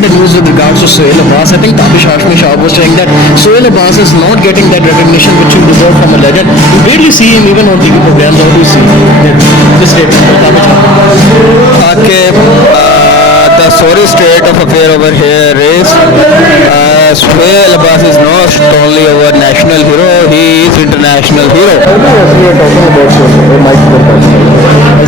The news with regards to Sohail Abbas. I think Tapish Hashmi Shah was saying that Sohail Abbas is not getting that recognition which he deserves from a legend. You barely see him even on TV programs. How do you see this statement? Okay, the sorry state of affair over here is Sohail Abbas is not only our national hero, he is international hero.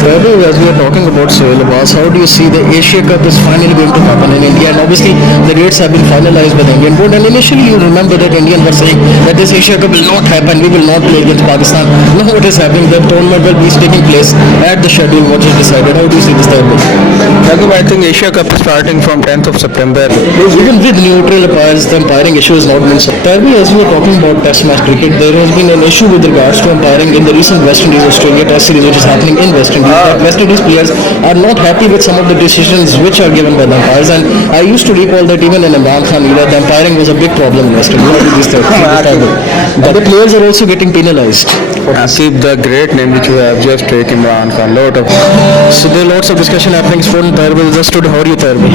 As we are talking about Sohail Abbas, how do you see the Asia Cup is finally going to happen in India? And obviously, the dates have been finalized by the Indian board. And initially, you remember that Indian were saying that this Asia Cup will not happen. We will not play against Pakistan. Now what is happening? The tournament will be taking place at the schedule what is decided. How do you see this third? I think Asia Cup is starting from 10th of September. Even with neutral umpires, the umpiring issue is not been solved. Tarvi, as we were talking about Test match cricket, there has been an issue with regards to umpiring in the recent West Indies Australia Test series, which is happening in West Indies. West Indies players are not happy with some of the decisions which are given by the umpires, and I used to recall that even in Imran Khan era, the umpiring was a big problem in West Indies. How do these but the players are also getting penalized. Keep the great name which you have just taken, Imran Khan. So there are lots of discussion happening. Sport Tarvi just stood. How are you, Tarvi?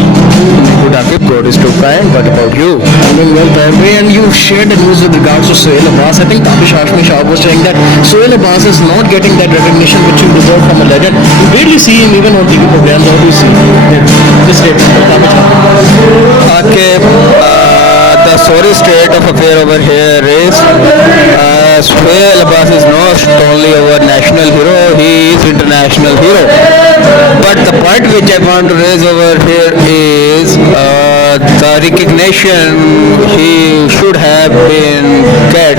Good, Akib. God is too kind. What about you? I'm doing well, Tarvi, and you shared the news with regards to Sohail Abbas. I think Tapish Hashmi Shah was saying that Sohail Abbas is not getting that recognition which he deserves from a legend. You barely see him even on TV programs. How do you see this statement? Okay, the sorry state of affair over here is Sohail Abbas is not only our national hero, he is international hero. But the point which I want to raise over here is the recognition he should have been get.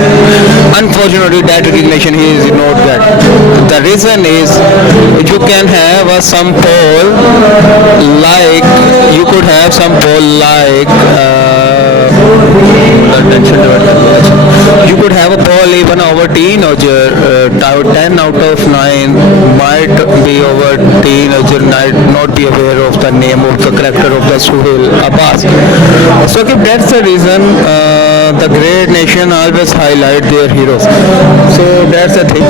Unfortunately, that recognition he is not get. The reason is you can have some poll like you could have some poll like. You could have a poll even over teenager. 10 out of 9 might be over teenager, might not be aware of the name of the character of the Sohail Abbas. So if that's the reason, the great nation always highlight their heroes. So that's the thing.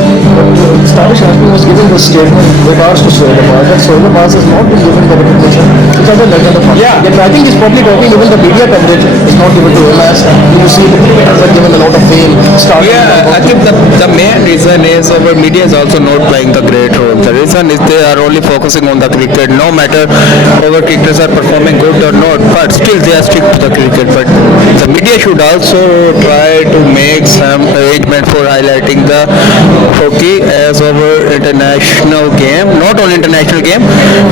Tapish Hashmi was giving this statement with regards to Sohail Abbas that Sohail Abbas has not been given the recognition which other legend of Yeah. Yet I think he's probably talking even the media coverage is not given to him as you see the cricketers are given a lot of fame. Yeah, I think the main reason is our media is also not playing the great role. The reason is they are only focusing on the cricket. No matter our cricketers are performing good or not, but still they are stick to the cricket. But the media should also try to make some arrangement for highlighting the hockey as our international game. Not only international game,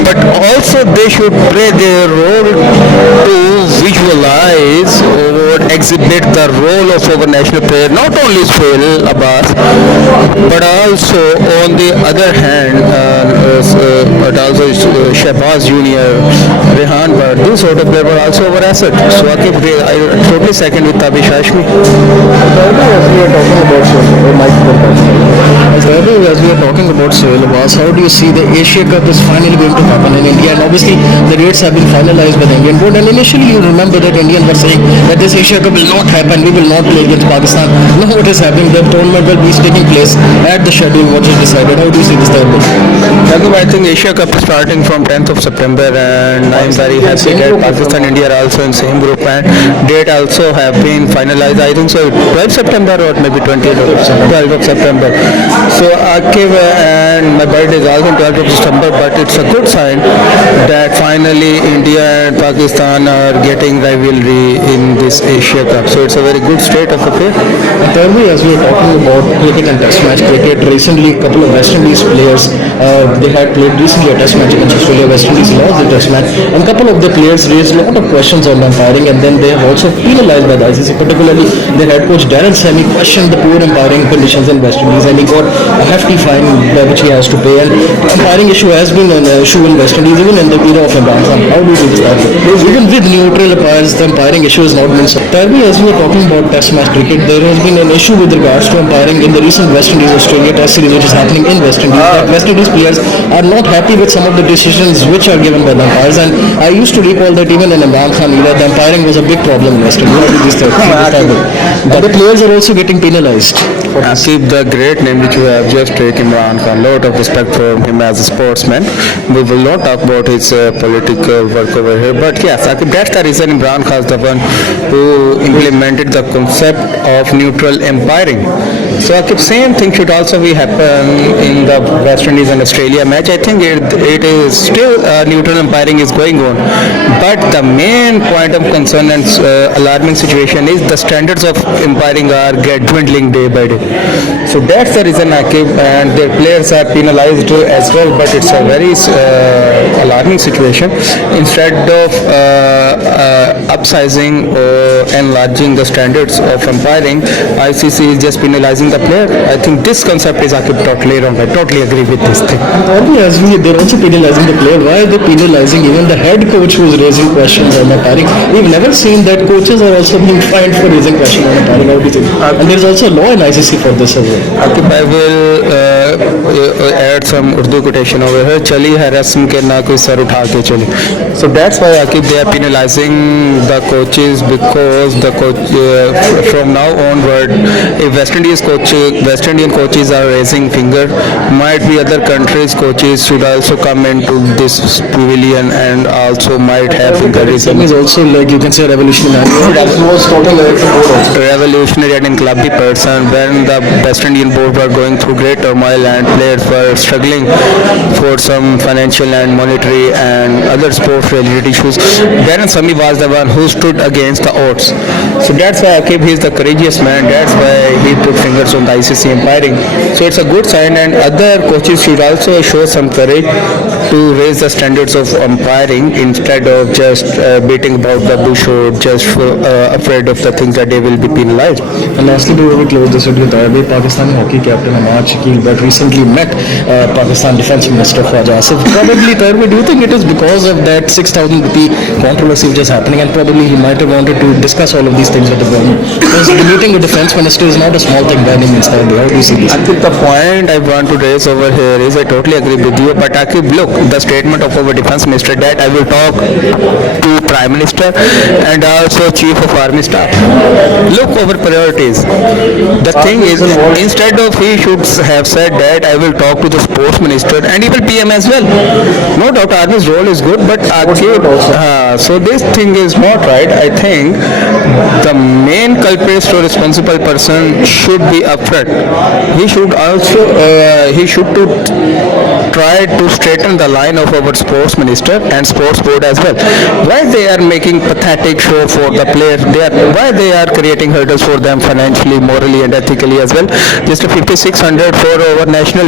but also they should play their role to visualize or exhibit the role of our national player, not only Sohail Abbas, but also on the other hand, but also Shahbaz Junior, Rehan Bhatt, these sort of players were also our asset. So I totally second with Tapish Hashmi. As we are talking about Sohail Abbas, how do you see the Asia Cup is finally going to happen in India? And obviously, the dates have been finalized by the Indian board. And initially, you remember that Indian were saying that this Asia Cup will not happen. We will not play against Pakistan. Now what is happening? The tournament will be taking place at the schedule what is decided. How do you see this third? I think Asia Cup is starting from 10th of September, and I'm very happy that Pakistan and India are also in same group, and date also have been finalized. I think so 12th September or maybe 20th of 12th of September. So Akib and my birthday is also 12th of September, but it's a good sign that finally India and Pakistan are getting rivalry in this Asia Cup. So it's a very good state of affair. Tarvi, as we were talking about cricket and test match cricket, recently a couple of West Indies players, they had played recently a test match against Australia. West Indies lost the test match, and a couple of the players raised a lot of questions on the umpiring, and then they have also penalized by the ICC. Particularly, their head coach Darren Sammy questioned the poor umpiring conditions in West Indies, and he got a hefty fine which he has to pay. And the umpiring issue has been an issue in West Indies even in the era of Imran Khan. How do you see this? Even with neutral umpires, the umpiring issue has not been solved. Tarvi, as we are talking about Test match cricket, there has been an issue with regards to umpiring in the recent West Indies Australia Test series, which is happening in West Indies. That West Indies players are not happy with some of the decisions which are given by the umpires, and I used to recall that even in Imran Khan era, the umpiring was a big problem in West Indies. But the players are also getting penalised. Akib, the great name which you have just taken, Imran Khan, lot of respect for him as a sportsman. We will not talk about his political work over here, but yes, Akib, that's the reason Imran Khan is the one who implemented the concept of neutral umpiring. So Akib, same thing should also be happen in the West Indies and Australia match. I think it is still neutral umpiring is going on, but the main point of concern and alarming situation is the standards of umpiring are dwindling day by day. So that's the reason Akib, and their players are penalized as well, but it's a very alarming situation. Instead of upsizing or enlarging the standards of umpiring, ICC is just penalizing the player. I think this concept is Akib totally wrong. I totally agree with this thing. Probably as they're also penalizing the player. Why are they penalizing even the head coach who is raising questions on umpiring? We've never seen that coaches are also being fined for raising questions on umpiring. How do you think? And there's also a law in ICC for this as well. Akib, I will add some Urdu quotation over here. Chali hai rasm ke na koi sar utha ke chali. So that's why Akib, they are penalizing the coaches, because the coach from now onward, if West Indian coaches are raising finger, might be other countries coaches should also come into this pavilion and also might have fingering. Is also like you can say revolutionary. That was totally Revolutionary and inqalabi person when the West Indian board were going through great turmoil and players were struggling for some financial and monetary and other sports related issues. Baron Sami was the one who stood against the odds. So that's why Akib, he is the courageous man. That's why he put fingers on the ICC umpiring. So it's a good sign, and other coaches should also show some courage to raise the standards of umpiring instead of just beating about the bush or just afraid of the things that they will be penalized. And lastly, before we close this video, Tarvi, Pakistani hockey captain Ahmad Shakil but recently met Pakistan Defence Minister Khwaja Asif. Probably, Tarvi, do you think it is because of that 6,000 rupee controversy which is happening, and probably he might have wanted to discuss all of these things with the government? Because the meeting with Defence Minister is not a small thing by any means. How do you see this? I think the point I want to raise over here is I totally agree with you, but Akib, look, the statement of our Defence Minister that I will talk to Prime Minister and also Chief of Army Staff. Look over priorities. The thing is, instead of he should have said that I will talk to the Sports Minister and even PM as well. No doubt Army's role is good, but Akib, so this thing is not right. I think the main culprit or responsible person should be upfront. He should also try to straighten the line of our sports minister and sports board as well. Why they are making pathetic show for the players? Why they are creating hurdles for them financially, morally, and ethically as well? Just a 5,600 for our national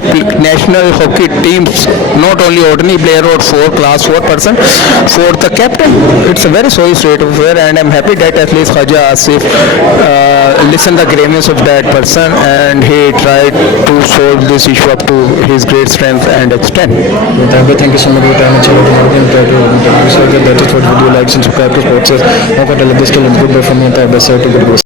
hockey teams, not only ordinary player or class 4 person, for the captain. It's a very sorry state of affair, and I'm happy that at least Khwaja Asif listened the grievance of that person and he tried to solve this issue up to his great strength and extent. Thank you so much for your time and that is what video, likes and subscribe to Sports. Television, good from here,